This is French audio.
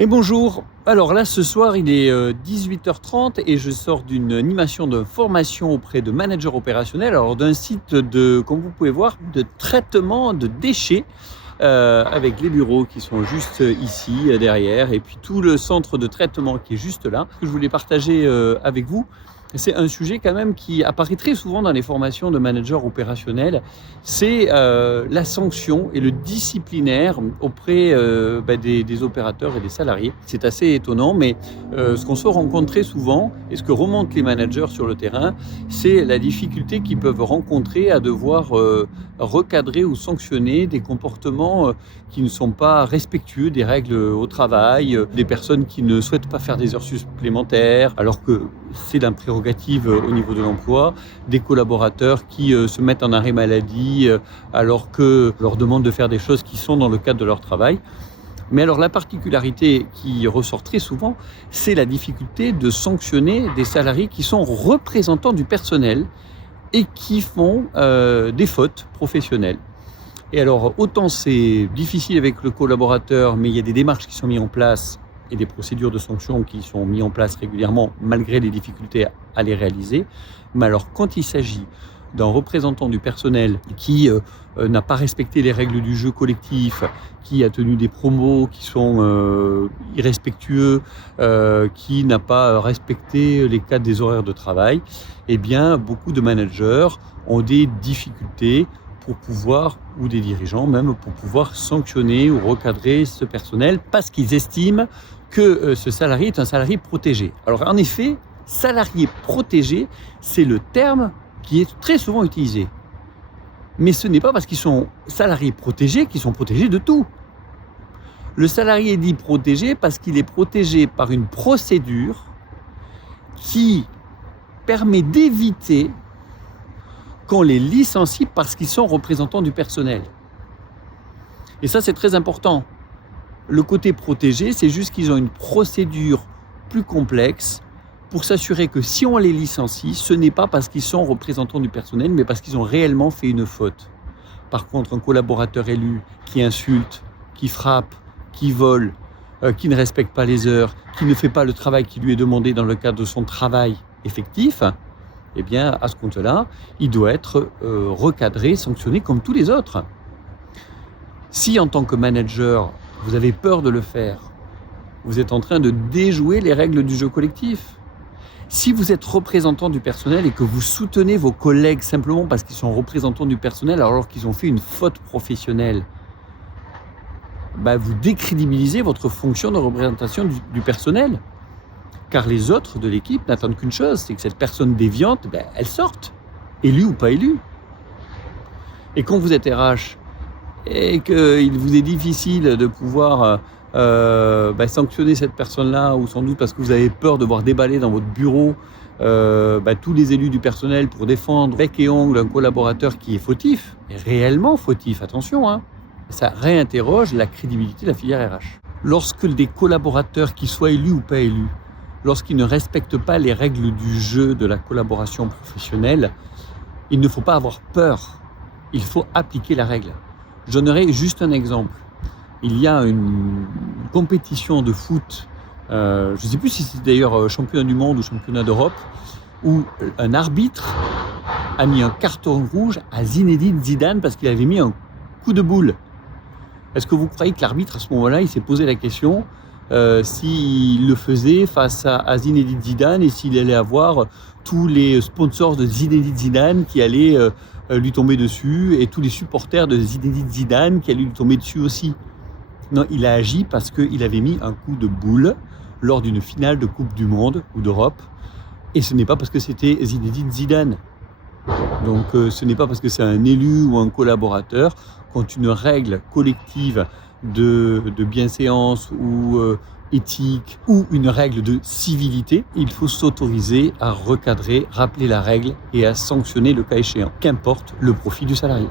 Et bonjour, alors là ce soir il est 18h30 et je sors d'une animation de formation auprès de managers opérationnels, alors d'un site de, comme vous pouvez voir, de traitement de déchets avec les bureaux qui sont juste ici derrière et puis tout le centre de traitement qui est juste là. Ce que je voulais partager avec vous, c'est un sujet quand même qui apparaît très souvent dans les formations de managers opérationnels, c'est la sanction et le disciplinaire auprès des opérateurs et des salariés. C'est assez étonnant, mais ce qu'on se rencontre très souvent et ce que remontent les managers sur le terrain, c'est la difficulté qu'ils peuvent rencontrer à devoir recadrer ou sanctionner des comportements qui ne sont pas respectueux des règles au travail, des personnes qui ne souhaitent pas faire des heures supplémentaires, alors que c'est la prérogative au niveau de l'emploi, des collaborateurs qui se mettent en arrêt maladie alors que leur demande de faire des choses qui sont dans le cadre de leur travail. Mais alors la particularité qui ressort très souvent, c'est la difficulté de sanctionner des salariés qui sont représentants du personnel et qui font des fautes professionnelles. Et alors, autant c'est difficile avec le collaborateur, mais il y a des démarches qui sont mises en place et des procédures de sanctions qui sont mises en place régulièrement, malgré les difficultés à les réaliser. Mais alors, quand il s'agit d'un représentant du personnel qui n'a pas respecté les règles du jeu collectif, qui a tenu des promos qui sont irrespectueux, qui n'a pas respecté les cadres des horaires de travail, eh bien, beaucoup de managers ont des difficultés pour pouvoir, ou des dirigeants même, pour pouvoir sanctionner ou recadrer ce personnel parce qu'ils estiment que ce salarié est un salarié protégé. Alors en effet, salarié protégé, c'est le terme qui est très souvent utilisé. Mais ce n'est pas parce qu'ils sont salariés protégés qu'ils sont protégés de tout. Le salarié est dit protégé parce qu'il est protégé par une procédure qui permet d'éviter qu'on les licencie parce qu'ils sont représentants du personnel. Et ça, c'est très important. Le côté protégé, c'est juste qu'ils ont une procédure plus complexe pour s'assurer que si on les licencie, ce n'est pas parce qu'ils sont représentants du personnel, mais parce qu'ils ont réellement fait une faute. Par contre, un collaborateur élu qui insulte, qui frappe, qui vole, qui ne respecte pas les heures, qui ne fait pas le travail qui lui est demandé dans le cadre de son travail effectif, eh bien, à ce compte-là, il doit être recadré, sanctionné comme tous les autres. Si, en tant que manager, vous avez peur de le faire, vous êtes en train de déjouer les règles du jeu collectif. Si vous êtes représentant du personnel et que vous soutenez vos collègues simplement parce qu'ils sont représentants du personnel alors qu'ils ont fait une faute professionnelle, vous décrédibilisez votre fonction de représentation du personnel. Car les autres de l'équipe n'attendent qu'une chose, c'est que cette personne déviante, elle sorte, élue ou pas élue. Et quand vous êtes RH et qu'il vous est difficile de pouvoir sanctionner cette personne-là, ou sans doute parce que vous avez peur de voir déballer dans votre bureau tous les élus du personnel pour défendre bec et ongle un collaborateur qui est fautif, et réellement fautif, attention, ça réinterroge la crédibilité de la filière RH. Lorsque des collaborateurs, qui soient élus ou pas élus, lorsqu'ils ne respectent pas les règles du jeu de la collaboration professionnelle, il ne faut pas avoir peur, il faut appliquer la règle. Je donnerai juste un exemple. Il y a une compétition de foot, je ne sais plus si c'est d'ailleurs championnat du monde ou championnat d'Europe, où un arbitre a mis un carton rouge à Zinedine Zidane parce qu'il avait mis un coup de boule. Est-ce que vous croyez que l'arbitre, à ce moment-là, il s'est posé la question s'il le faisait face à Zinedine Zidane et s'il allait avoir tous les sponsors de Zinedine Zidane qui allaient lui tomber dessus et tous les supporters de Zinedine Zidane qui allaient lui tomber dessus aussi? Non, il a agi parce qu'il avait mis un coup de boule lors d'une finale de Coupe du Monde ou d'Europe, et ce n'est pas parce que c'était Zinedine Zidane. Donc ce n'est pas parce que c'est un élu ou un collaborateur. Quand une règle collective de bienséance ou éthique ou une règle de civilité, il faut s'autoriser à recadrer, rappeler la règle et à sanctionner le cas échéant, qu'importe le profit du salarié.